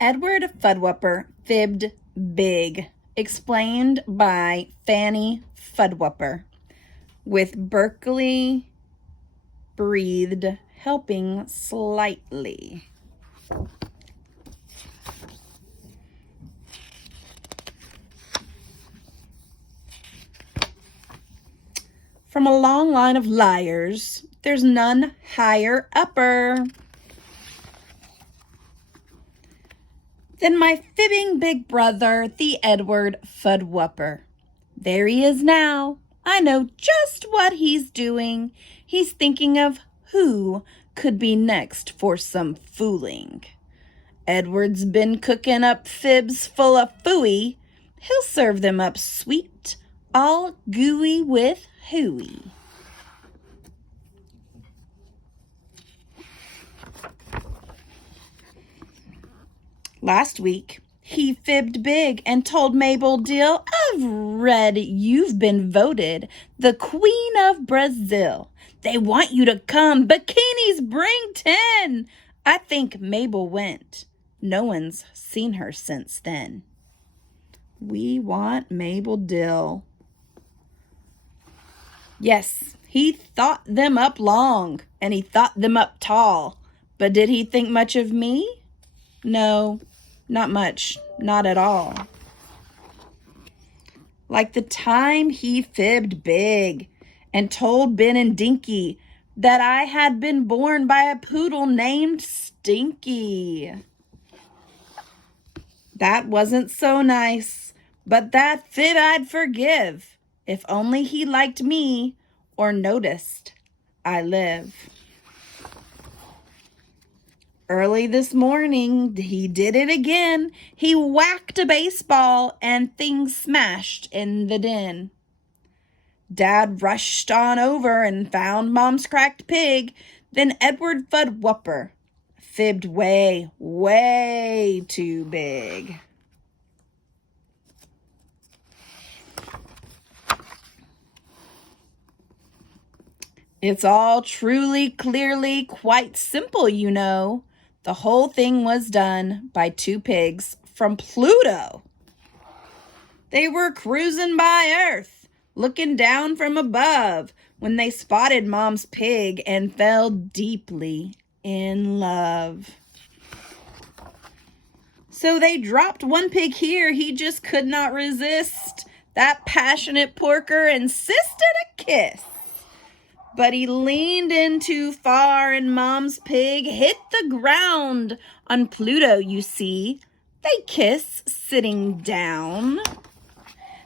Edward Fudwupper fibbed big, explained by Fanny Fudwupper, with Berkeley breathed helping slightly. From a long line of liars, there's none higher upper than my fibbing big brother, the Edward Fudwupper. There he is now. I know just what he's doing. He's thinking of who could be next for some fooling. Edward's been cooking up fibs full of phooey. He'll serve them up sweet, all gooey with hooey. Last week, he fibbed big and told Mabel Dill, I've read you've been voted the Queen of Brazil. They want you to come. Bikinis bring 10. I think Mabel went. No one's seen her since then. We want Mabel Dill. Yes, he thought them up long, and he thought them up tall. But did he think much of me? No, not much, not at all. Like the time he fibbed big and told Ben and Dinky that I had been born by a poodle named Stinky. That wasn't so nice, but that fib I'd forgive, if only he liked me or noticed I live. Early this morning, he did it again. He whacked a baseball and things smashed in the den. Dad rushed on over and found Mom's cracked pig. Then Edward Fudwupper fibbed way, way too big. It's all truly, clearly, quite simple, you know. The whole thing was done by two pigs from Pluto. They were cruising by Earth, looking down from above, when they spotted Mom's pig and fell deeply in love. So they dropped one pig here he just could not resist. That passionate porker insisted a kiss. But he leaned in too far and Mom's pig hit the ground. On Pluto, you see, they kiss sitting down.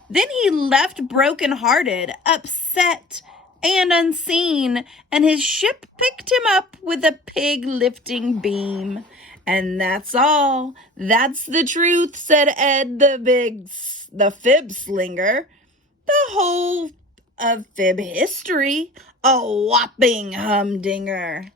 Then he left broken-hearted, upset and unseen, and his ship picked him up with a pig-lifting beam. And that's all. That's the truth, said Ed the fib slinger. The whole of fib history, a whopping humdinger.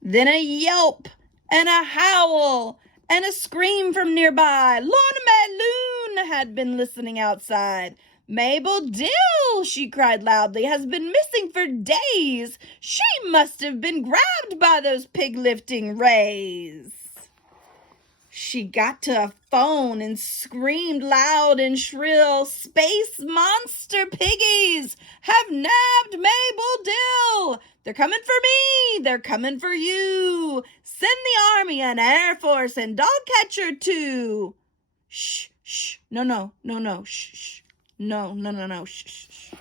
Then a yelp and a howl and a scream from nearby. Lorna May Loon had been listening outside. Mabel Dill, she cried loudly, has been missing for days. She must have been grabbed by those pig-lifting rays. She got to a phone and screamed loud and shrill, Space monster piggies have nabbed Mabel Dill. They're coming for me. They're coming for you. Send the army and air force and dog catcher too. Shh, shh, no, shh, shh. No, shh, shh, shh.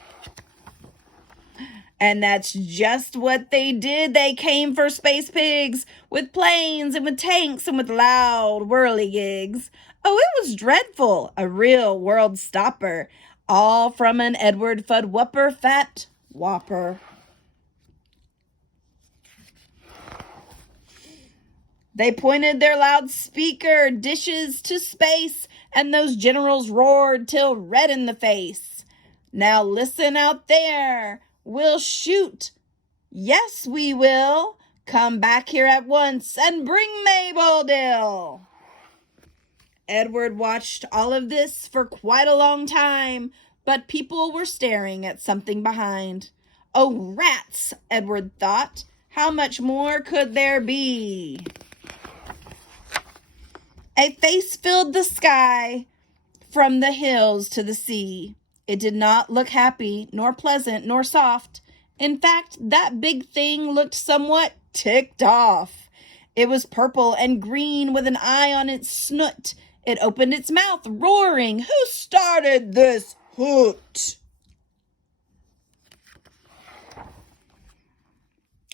And that's just what they did. They came for space pigs with planes and with tanks and with loud whirligigs. Oh, it was dreadful, a real world stopper, all from an Edward Fudwupper fat whopper. They pointed their loudspeaker dishes to space, and those generals roared till red in the face. Now listen out there. We'll shoot. Yes, we will. Come back here at once and bring Mabel Dill. Edward watched all of this for quite a long time, but people were staring at something behind. Oh, rats, Edward thought. How much more could there be? A face filled the sky from the hills to the sea. It did not look happy, nor pleasant, nor soft. In fact, that big thing looked somewhat ticked off. It was purple and green with an eye on its snoot. It opened its mouth, roaring, "Who started this hoot?"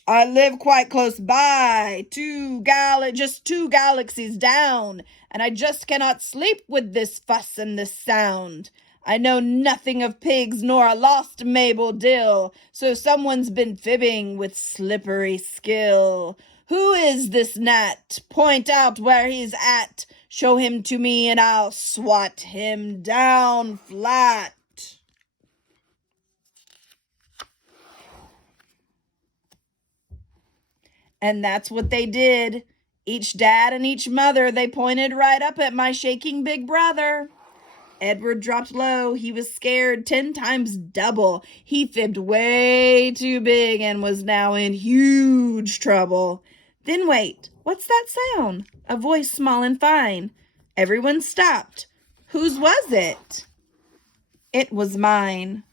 "I live quite close by, just 2 galaxies down, and I just cannot sleep with this fuss and this sound. I know nothing of pigs nor a lost Mabel Dill, so someone's been fibbing with slippery skill. Who is this gnat? Point out where he's at. Show him to me and I'll swat him down flat." And that's what they did. Each dad and each mother, they pointed right up at my shaking big brother. Edward dropped low. He was scared 10 times double. He fibbed way too big and was now in huge trouble. Then wait, what's that sound? A voice small and fine. Everyone stopped. Whose was it? It was mine.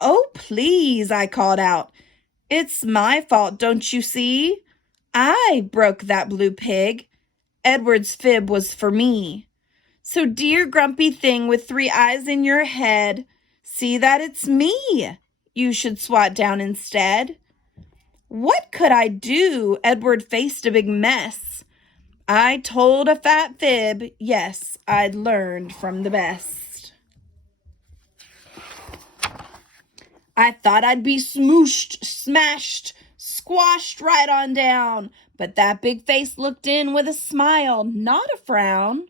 "Oh, please," I called out. "It's my fault, don't you see? I broke that blue pig. Edward's fib was for me. So, dear grumpy thing with 3 eyes in your head, see that it's me you should swat down instead." What could I do? Edward faced a big mess. I told a fat fib, yes, I'd learned from the best. I thought I'd be smooshed, smashed, squashed right on down, but that big face looked in with a smile, not a frown.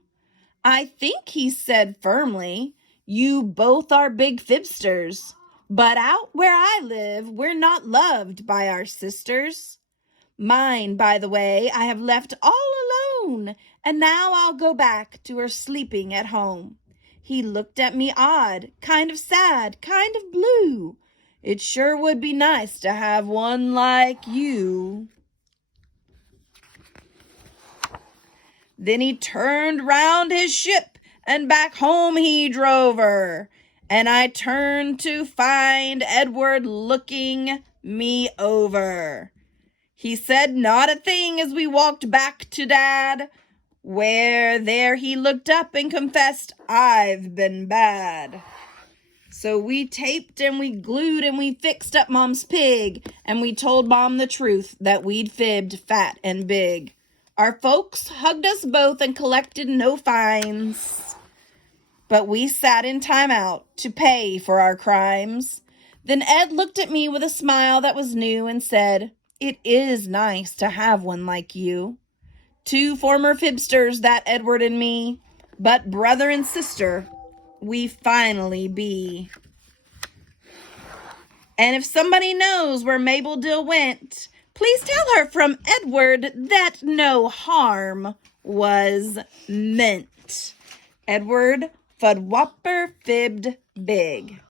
"I think," he said firmly, "you both are big fibsters, but out where I live, we're not loved by our sisters. Mine, by the way, I have left all alone, and now I'll go back to her sleeping at home." He looked at me odd, kind of sad, kind of blue. "It sure would be nice to have one like you." Then he turned round his ship, and back home he drove her. And I turned to find Edward looking me over. He said not a thing as we walked back to Dad, where there he looked up and confessed, "I've been bad." So we taped and we glued and we fixed up Mom's pig, and we told Mom the truth that we'd fibbed fat and big. Our folks hugged us both and collected no fines, but we sat in timeout to pay for our crimes. Then Ed looked at me with a smile that was new and said, "It is nice to have one like you. 2 former fibsters, that Edward and me, but brother and sister we finally be." And if somebody knows where Mabel Dill went, please tell her from Edward that no harm was meant. Edward Fudwupper fibbed big.